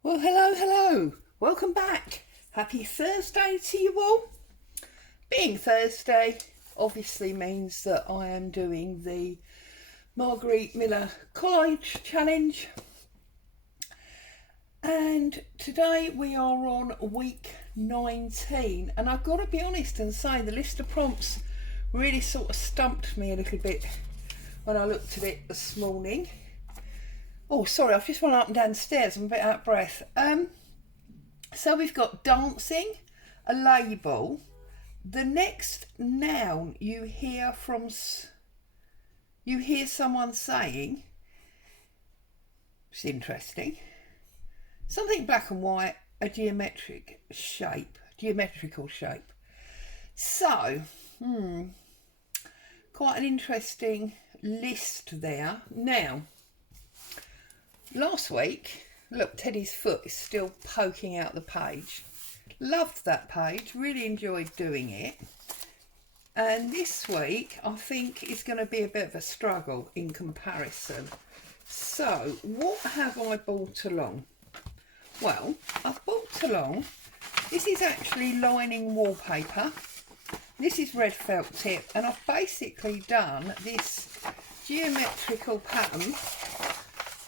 Well, hello, hello. Welcome back. Happy Thursday to you all. Being Thursday obviously means that I am doing the Marguerite Miller College Challenge. And today we are on week 19. And I've got to be honest and say the list of prompts really sort of stumped me a little bit when I looked at it this morning. Oh, sorry, I've just run up and down the stairs. I'm a bit out of breath. So we've got dancing, a label. The next noun you hear someone saying, it's interesting. Something black and white, a geometrical shape. So, quite an interesting list there. Now, last week, look, Teddy's foot is still poking out the page. Loved that page, really enjoyed doing it. And this week, I think is going to be a bit of a struggle in comparison. So, what have I brought along? Well, I've brought along, this is actually lining wallpaper. This is red felt tip, and I've basically done this geometrical pattern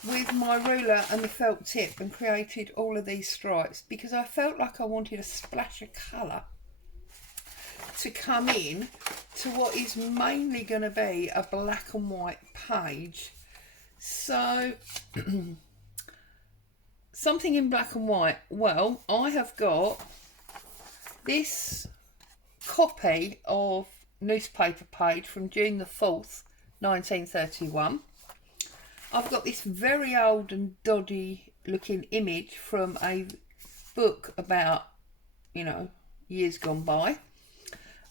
with my ruler and the felt tip and created all of these stripes because I felt like I wanted a splash of colour to come in to what is mainly going to be a black and white page. So something in black and white. Well, I have got this copy of newspaper page from June the 4th 1931. I've got this very old and dodgy looking image from a book about, years gone by.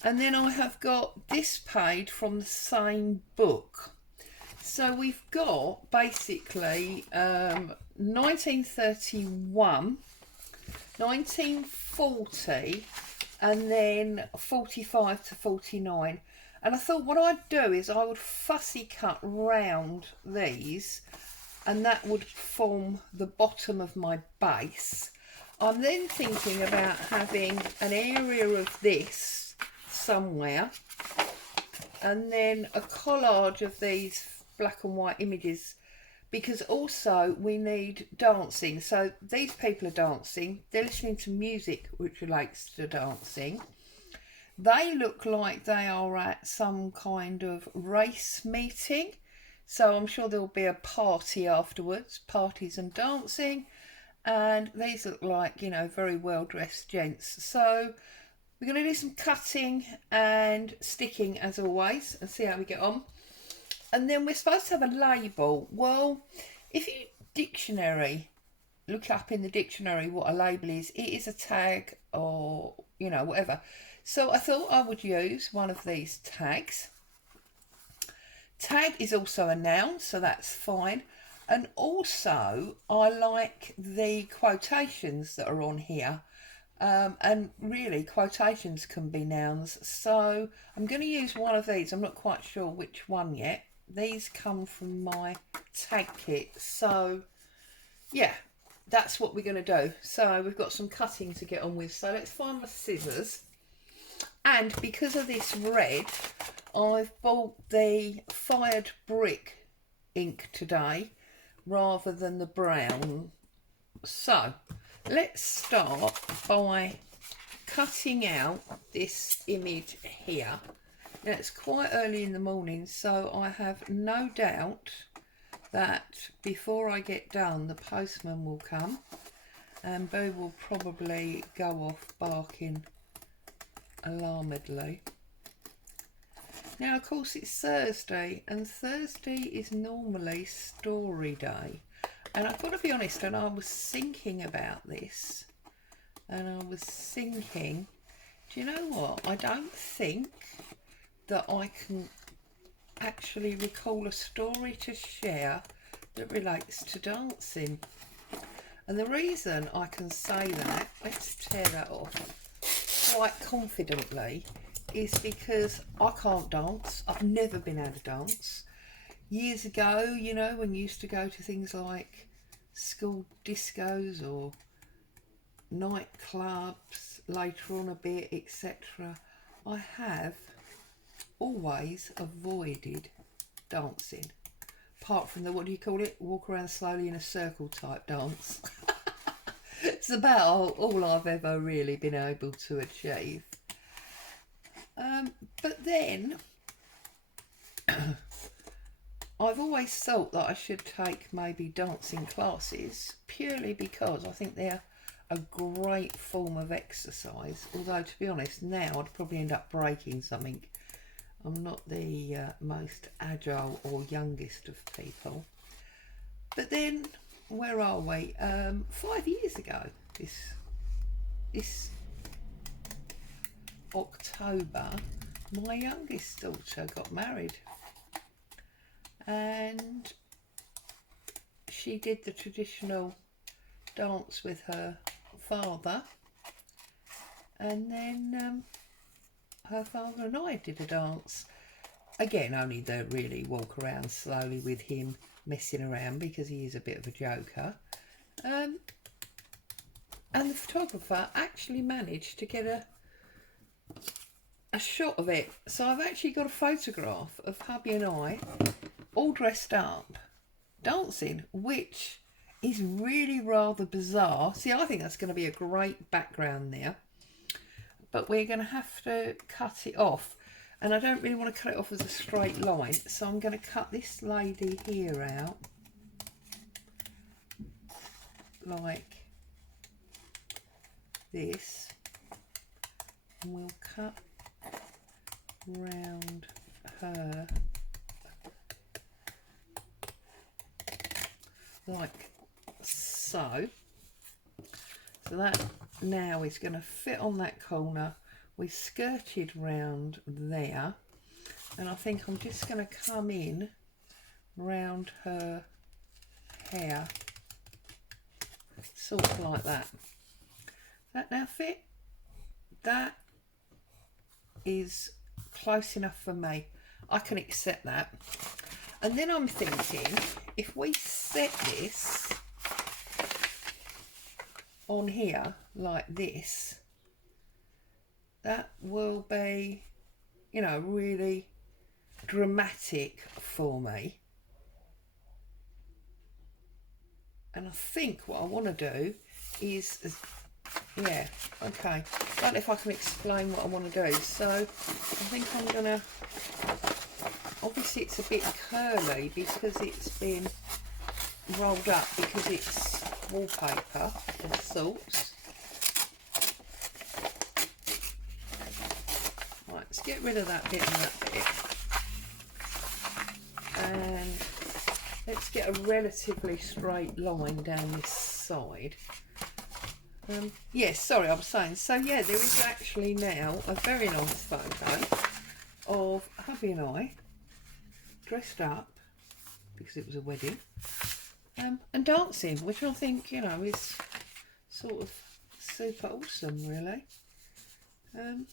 And then I have got this page from the same book. So we've got basically 1931, 1940, and then 45 to 49. And I thought what I'd do is I would fussy cut round these and that would form the bottom of my base. I'm then thinking about having an area of this somewhere and then a collage of these black and white images because also we need dancing. So these people are dancing, they're listening to music which relates to dancing. They look like they are at some kind of race meeting. So I'm sure there'll be a party afterwards, parties and dancing. And these look like, very well-dressed gents. So we're going to do some cutting and sticking as always and see how we get on. And then we're supposed to have a label. Well, if you look up in the dictionary what a label is, it is a tag or, whatever. So I thought I would use one of these tags. Tag is also a noun, so that's fine. And also I like the quotations that are on here. And really quotations can be nouns. So I'm going to use one of these. I'm not quite sure which one yet. These come from my tag kit. So yeah, that's what we're going to do. So we've got some cutting to get on with. So let's find my scissors. And because of this red, I've bought the Fired Brick ink today rather than the brown. So let's start by cutting out this image here. Now it's quite early in the morning, so I have no doubt that before I get done the postman will come and Boo will probably go off barking alarmedly. Now of course it's Thursday and Thursday is normally story day, and I've got to be honest, and I was thinking about this and I was thinking, do you know what, I don't think that I can actually recall a story to share that relates to dancing. And the reason I can say that, let's tear that off quite confidently, is because I can't dance. I've never been able to dance. Years ago, when you used to go to things like school discos or nightclubs later on a bit, etc., I have always avoided dancing. Apart from the, what do you call it, walk around slowly in a circle type dance. It's about all I've ever really been able to achieve. But then I've always thought that I should take maybe dancing classes, purely because I think they're a great form of exercise. Although, to be honest, now I'd probably end up breaking something. I'm not the most agile or youngest of people. But then, where are we? 5 years ago, this October, my youngest daughter got married, and she did the traditional dance with her father, and then her father and I did a dance. Again, only the really walk around slowly with him messing around, because he is a bit of a joker. And the photographer actually managed to get a shot of it. So I've actually got a photograph of hubby and I all dressed up dancing, which is really rather bizarre. See, I think that's going to be a great background there, but we're going to have to cut it off, and I don't really want to cut it off as a straight line, so I'm going to cut this lady here out like this, and we'll cut round her like so. So that now is going to fit on that corner. We skirted round there, and I think I'm just going to come in round her hair, sort of like that. That now fit? That is close enough for me. I can accept that. And then I'm thinking, if we set this on here like this, that will be, you know, really dramatic for me. And I think what I want to do is, yeah, okay, I don't know if I can explain what I want to do. So I think I'm gonna, obviously it's a bit curly because it's been rolled up, because it's wallpaper of sorts. Right, let's get rid of that bit and that bit, and let's get a relatively straight line down this side. Yes, sorry, I was saying, so yeah, there is actually now a very nice photo of hubby and I dressed up, because it was a wedding, and dancing, which I think, you know, is sort of super awesome, really. Do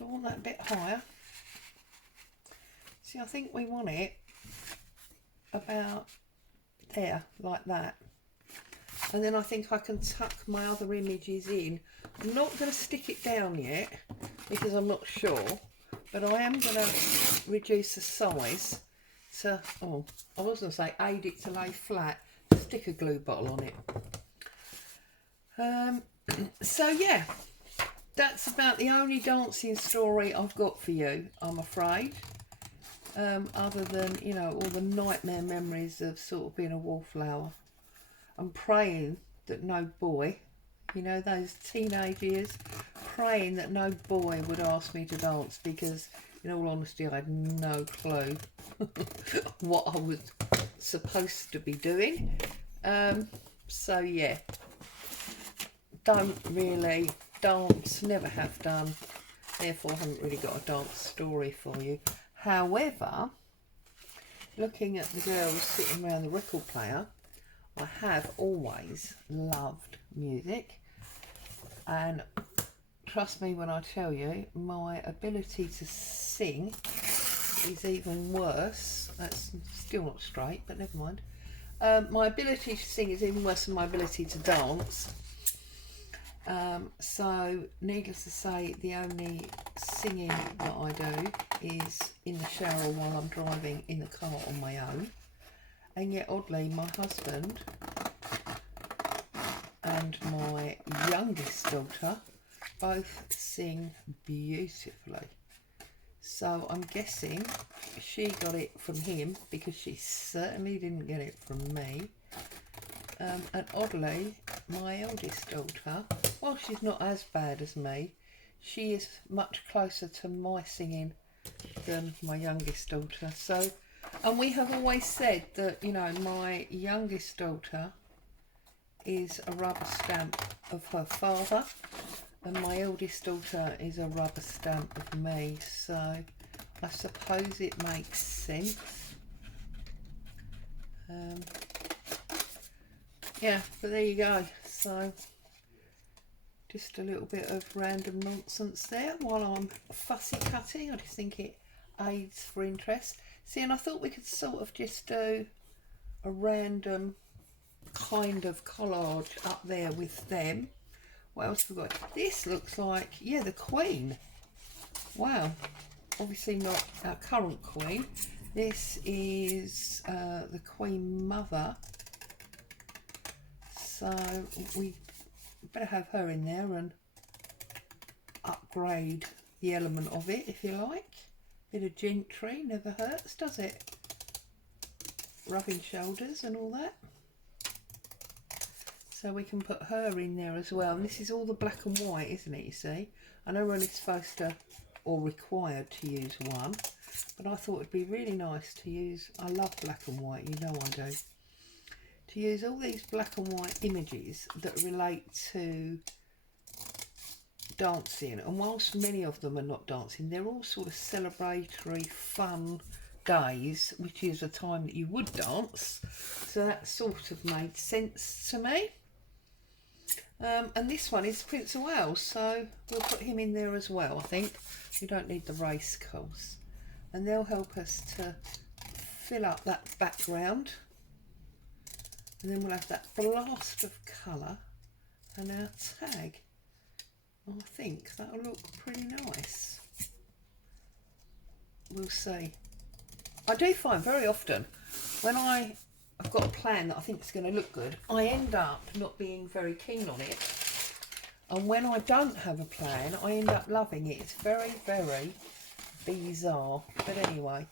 I want that a bit higher? See, I think we want it about there, like that. And then I think I can tuck my other images in. I'm not going to stick it down yet, because I'm not sure, but I am going to reduce the size to, oh, I was going to say aid it to lay flat, stick a glue bottle on it. So yeah, that's about the only dancing story I've got for you, I'm afraid. Other than, you know, all the nightmare memories of sort of being a wallflower. I'm praying that no boy, you know, those teenage years, praying that no boy would ask me to dance, because in all honesty I had no clue what I was supposed to be doing. So yeah, don't really dance, never have done, therefore haven't really got a dance story for you. However, looking at the girls sitting around the record player, I have always loved music, and trust me when I tell you, my ability to sing is even worse. That's still not straight, but never mind. My ability to sing is even worse than my ability to dance. So needless to say, the only singing that I do is in the shower while I'm driving in the car on my own. And yet oddly, my husband and my youngest daughter both sing beautifully. So I'm guessing she got it from him, because she certainly didn't get it from me. And oddly, my eldest daughter, while she's not as bad as me, she is much closer to my singing than my youngest daughter. So, and we have always said that, you know, my youngest daughter is a rubber stamp of her father, and my eldest daughter is a rubber stamp of me. So I suppose it makes sense. Yeah, but there you go. So just a little bit of random nonsense there while I'm fussy cutting. I just think it aids for interest. See, and I thought we could sort of just do a random kind of collage up there with them. What else have we got? This looks like, yeah, the Queen. Wow. Obviously not our current Queen. This is the Queen Mother. So we better have her in there and upgrade the element of it, if you like. Bit of gentry never hurts, does it? Rubbing shoulders and all that. So we can put her in there as well. And this is all the black and white, isn't it, you see? I know we're only supposed to, or required to use one, but I thought it'd be really nice to use, I love black and white, you know I do, to use all these black and white images that relate to dancing. And whilst many of them are not dancing, they're all sort of celebratory, fun days, which is a time that you would dance. So that sort of made sense to me. And this one is Prince of Wales, so we'll put him in there as well, I think. We don't need the race course. And they'll help us to fill up that background. And then we'll have that blast of colour and our tag. I think that'll look pretty nice. We'll see. I do find very often when I've got a plan that I think is going to look good, I end up not being very keen on it. And when I don't have a plan, I end up loving it. It's very, very bizarre. But anyway,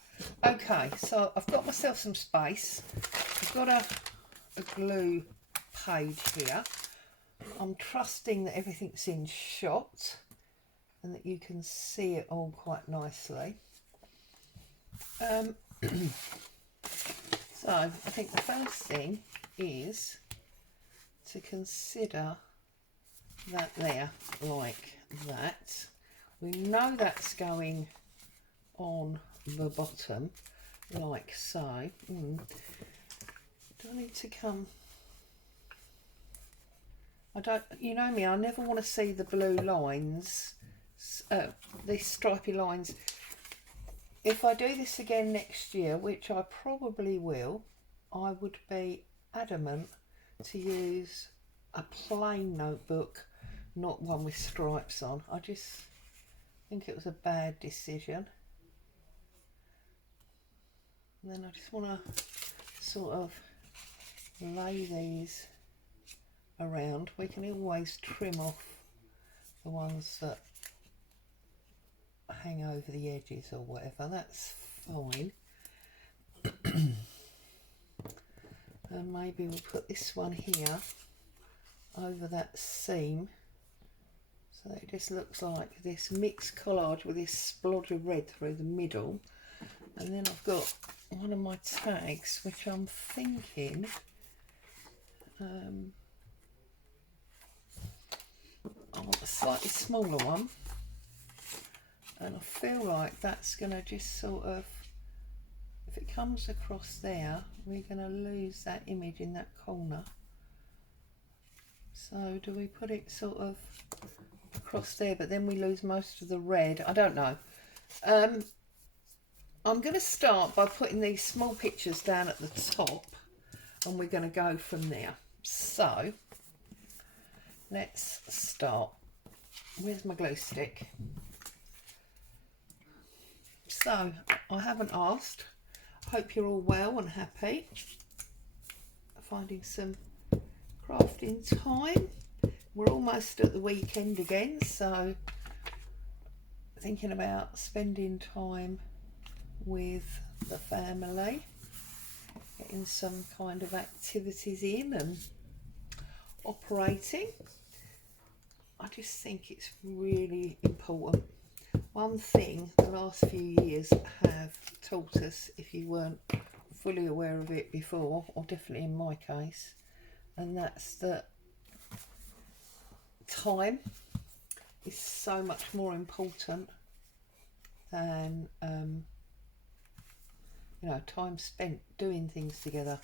okay, so I've got myself some space. I've got a glue page here. I'm trusting that everything's in shot and that you can see it all quite nicely. So I think the first thing is to consider that there, like that. We know that's going on the bottom, like so. Do I need to come? I don't, you know me, I never want to see the blue lines, these stripy lines. If I do this again next year, which I probably will, I would be adamant to use a plain notebook, not one with stripes on. I just think it was a bad decision. And then I just want to sort of lay these around. We can always trim off the ones that hang over the edges or whatever, that's fine. And maybe we'll put this one here over that seam so that it just looks like this mixed collage with this splodge of red through the middle. And then I've got one of my tags, which I'm thinking I want a slightly smaller one, and I feel like that's going to just sort of, if it comes across there, we're going to lose that image in that corner. So do we put it sort of across there, but then we lose most of the red? I don't know. I'm going to start by putting these small pictures down at the top, and we're going to go from there. So let's start. Where's my glue stick? So I haven't asked. I hope you're all well and happy. Finding some crafting time. We're almost at the weekend again, so thinking about spending time with the family, getting some kind of activities in and operating. I just think it's really important. One thing the last few years have taught us, if you weren't fully aware of it before, or definitely in my case, and that's that time is so much more important than you know, time spent doing things together.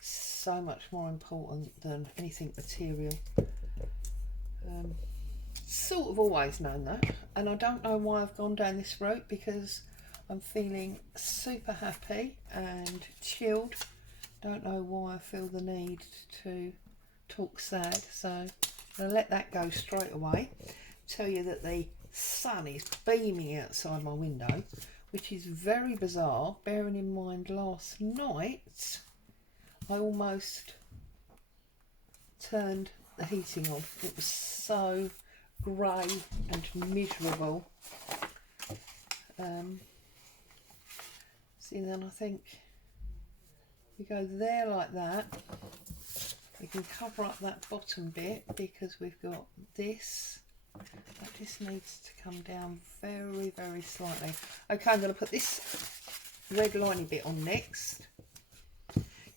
So much more important than anything material. Sort of always known that, and I don't know why I've gone down this route, because I'm feeling super happy and chilled. Don't know why I feel the need to talk sad, so I'm going to let that go straight away. Tell you that the sun is beaming outside my window, which is very bizarre, bearing in mind last night I almost turned the heating on. It was so grey and miserable. See, then I think we go there like that. We can cover up that bottom bit because we've got this. That just needs to come down very, very slightly. Okay, I'm going to put this red liney bit on next.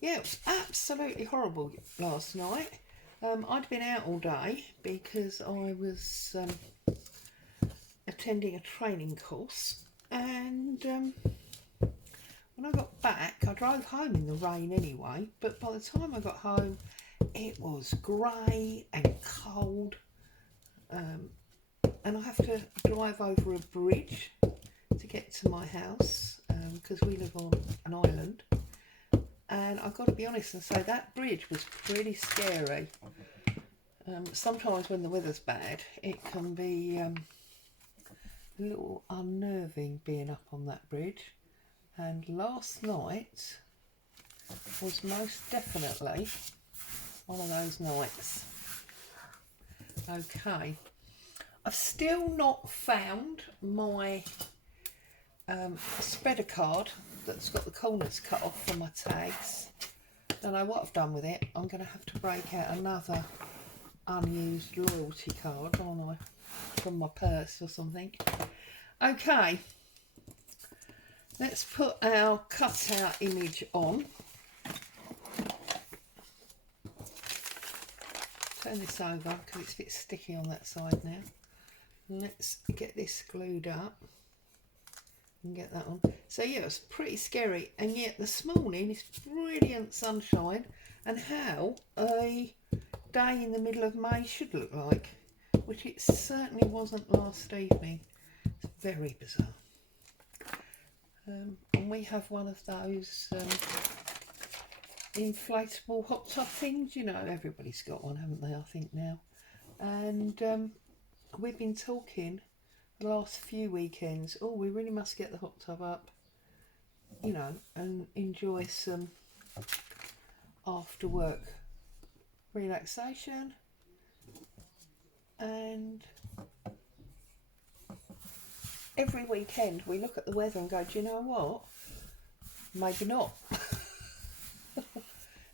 Yeah, it was absolutely horrible last night. I'd been out all day because I was attending a training course, and when I got back, I drove home in the rain anyway, but by the time I got home it was grey and cold, and I have to drive over a bridge to get to my house because we live on an island, and I've got to be honest and say that bridge was pretty scary. Sometimes when the weather's bad it can be a little unnerving being up on that bridge, and last night was most definitely one of those nights. Okay, I've still not found my spreader card that's got the corners cut off for my tags. Don't know what I've done with it. I'm going to have to break out another unused loyalty card, aren't I, from my purse or something. Okay, let's put our cutout image on. Turn this over because it's a bit sticky on that side now. Let's get this glued up and get that on. So yeah, it's pretty scary, and yet this morning it's brilliant sunshine, and how a day in the middle of May should look like, which it certainly wasn't last evening. It's very bizarre. And we have one of those inflatable hot tub things, you know, everybody's got one, haven't they, I think now. And we've been talking the last few weekends, oh, we really must get the hot tub up, you know, and enjoy some after work relaxation. And every weekend we look at the weather and go, do you know what, maybe not.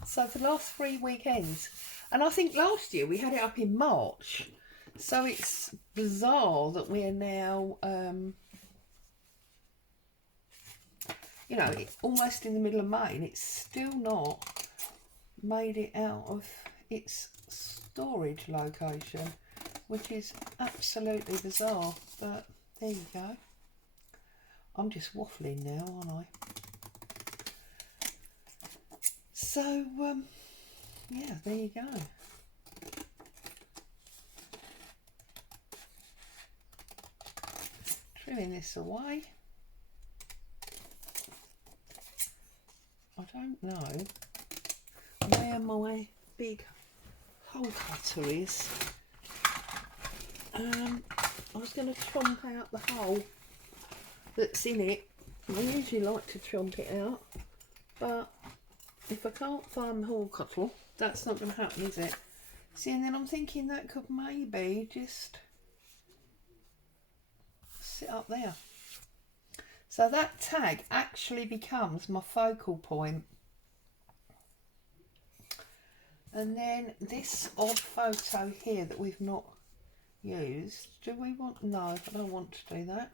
So for the last 3 weekends, and I think last year we had it up in March, so it's bizarre that we're now you know, it's almost in the middle of May and it's still not made it out of its storage location, which is absolutely bizarre. But there you go. I'm just waffling now, aren't I? So yeah, there you go. Trimming this away. I don't know where my big hole cutter is. I was going to chomp out the hole that's in it. I usually like to chomp it out, but if I can't find the hole cutter, that's not going to happen, is it? See, and then I'm thinking that could maybe just sit up there. So that tag actually becomes my focal point. And then this odd photo here that we've not used. Do we want? No, I don't want to do that.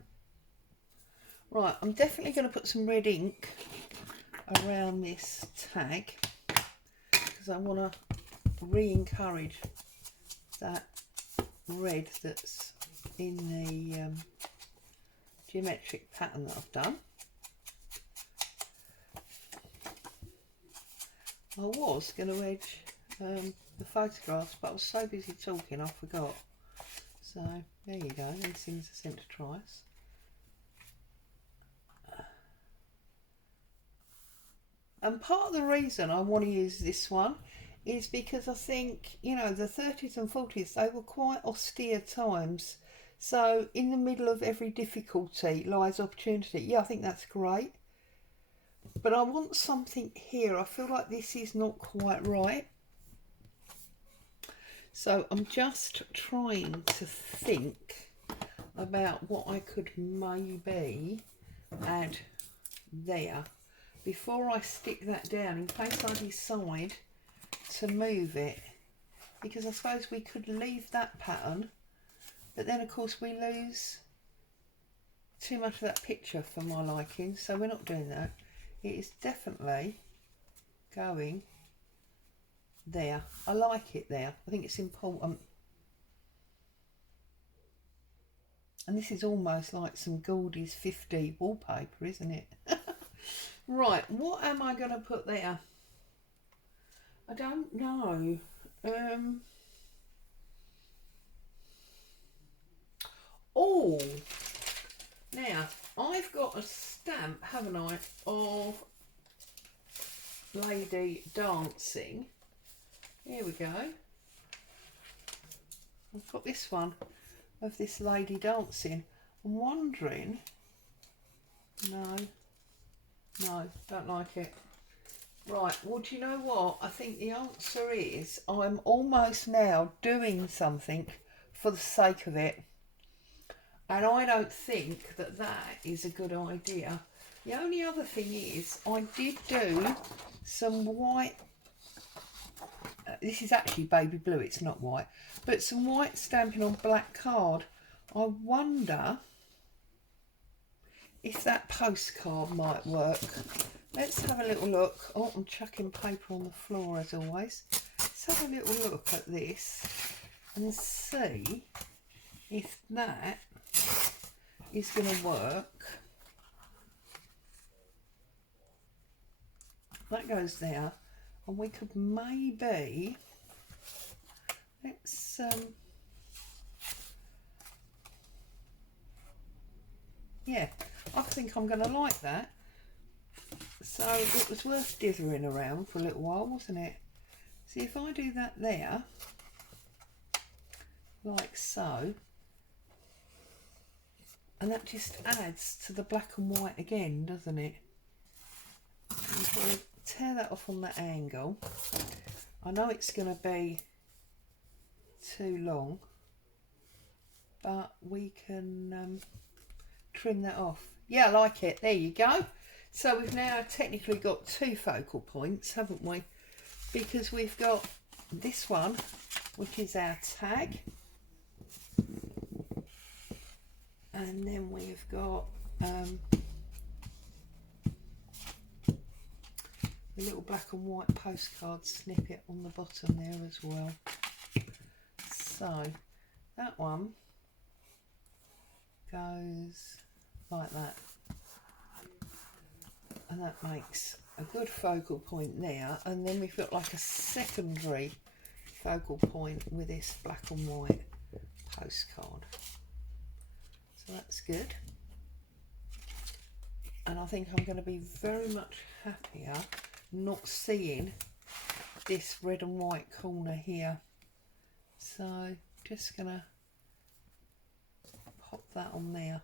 Right, I'm definitely going to put some red ink around this tag because I want to re-encourage that red that's in the geometric pattern that I've done. I was going to edge the photographs, but I was so busy talking I forgot. So there you go, these things are sent to tries. And part of the reason I want to use this one is because I think, you know, the 30s and 40s, they were quite austere times. So in the middle of every difficulty lies opportunity. Yeah, I think that's great. But I want something here. I feel like this is not quite right. So I'm just trying to think about what I could maybe add there before I stick that down in case I decide to move it. Because I suppose we could leave that pattern, but then of course we lose too much of that picture for my liking, so we're not doing that. It is definitely going there. I like it there. I think it's important. And this is almost like some Goldie's 50 wallpaper, isn't it? Right, what am I going to put there? I don't know. Oh, now I've got a stamp, haven't I, of Lady Dancing. Here we go. I've got this one of this Lady Dancing. I'm wondering, no, don't like it. Right, well, do you know what? I think the answer is I'm almost now doing something for the sake of it. And I don't think that that is a good idea. The only other thing is I did do some white, this is actually baby blue, it's not white, but some white stamping on black card. I wonder if that postcard might work. Let's have a little look. Oh, I'm chucking paper on the floor as always. Let's have a little look at this and see if that is going to work. That goes there, and we could maybe, let's yeah, I think I'm going to like that. So it was worth dithering around for a little while, wasn't it? See, if I do that there, like so, and that just adds to the black and white again, doesn't it? If I tear that off on that angle, I know it's going to be too long, but we can trim that off. Yeah, I like it. There you go. So we've now technically got two focal points, haven't we? Because we've got this one, which is our tag, and then we've got a little black and white postcard snippet on the bottom there as well. So that one goes like that, and that makes a good focal point there. And then we've got like a secondary focal point with this black and white postcard. So that's good. And I think I'm going to be very much happier not seeing this red and white corner here. So just gonna pop that on there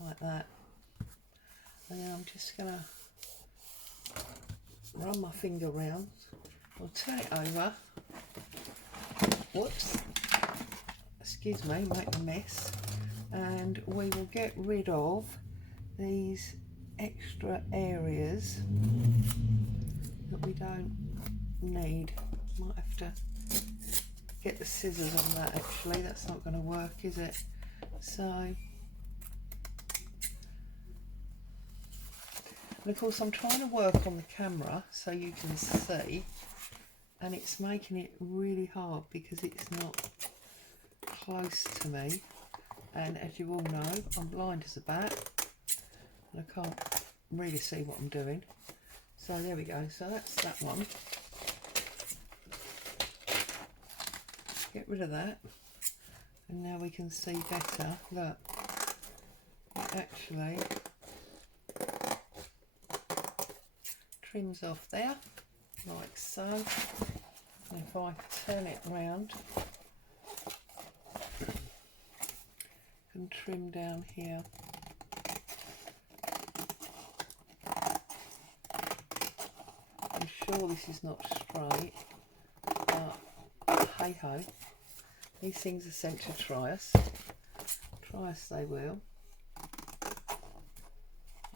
like that, and then I'm just gonna run my finger round. I'll turn it over. Whoops, excuse me, make a mess, and we will get rid of these extra areas that we don't need. Might have to get the scissors on that, actually. That's not going to work, is it? So, and of course I'm trying to work on the camera so you can see, and it's making it really hard because it's not close to me, and as you all know, I'm blind as a bat and I can't really see what I'm doing. So there we go, so that's that one. Get rid of that, and now we can see better. Look, it actually trims off there like so, and if I turn it round, can trim down here. I'm sure this is not straight, but hey ho, these things are sent to try us they will.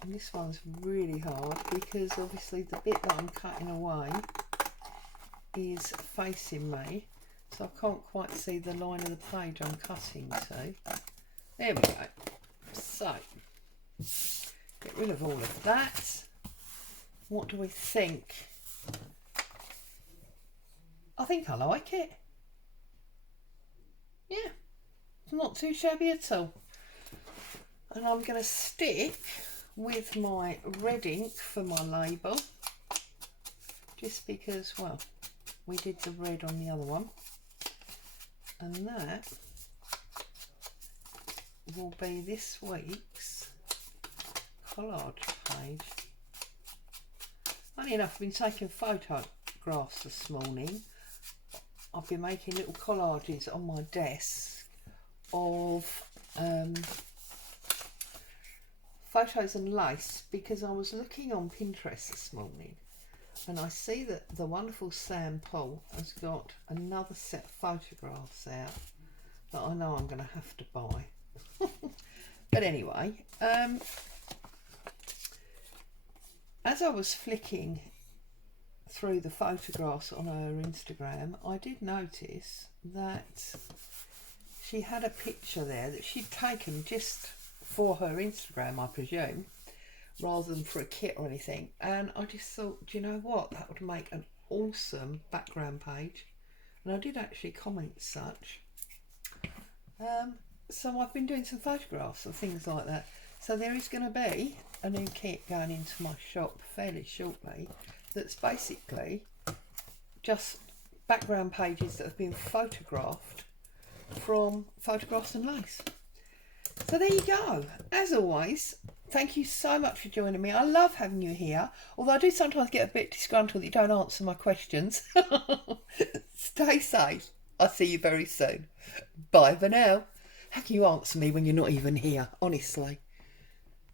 And this one's really hard because obviously the bit that I'm cutting away is facing me, so I can't quite see the line of the page I'm cutting to. There we go. So, get rid of all of that. What do we think? I think I like it. Yeah, it's not too shabby at all. And I'm going to stick with my red ink for my label, just because, well, we did the red on the other one, and that will be this week's collage page. Funny enough, I've been taking photographs this morning. I've been making little collages on my desk of photos and lace, because I was looking on Pinterest this morning and I see that the wonderful Sam Paul has got another set of photographs out that I know I'm going to have to buy. But anyway, as I was flicking through the photographs on her Instagram, I did notice that she had a picture there that she'd taken just for her Instagram, I presume, rather than for a kit or anything. And I just thought, do you know what, that would make an awesome background page. And I did actually comment such. So I've been doing some photographs of things like that. So there is going to be a new kit going into my shop fairly shortly that's basically just background pages that have been photographed from Photographs and Lace. So there you go. As always, thank you so much for joining me. I love having you here, although I do sometimes get a bit disgruntled that you don't answer my questions. Stay safe. I'll see you very soon. Bye for now. How can you answer me when you're not even here, honestly?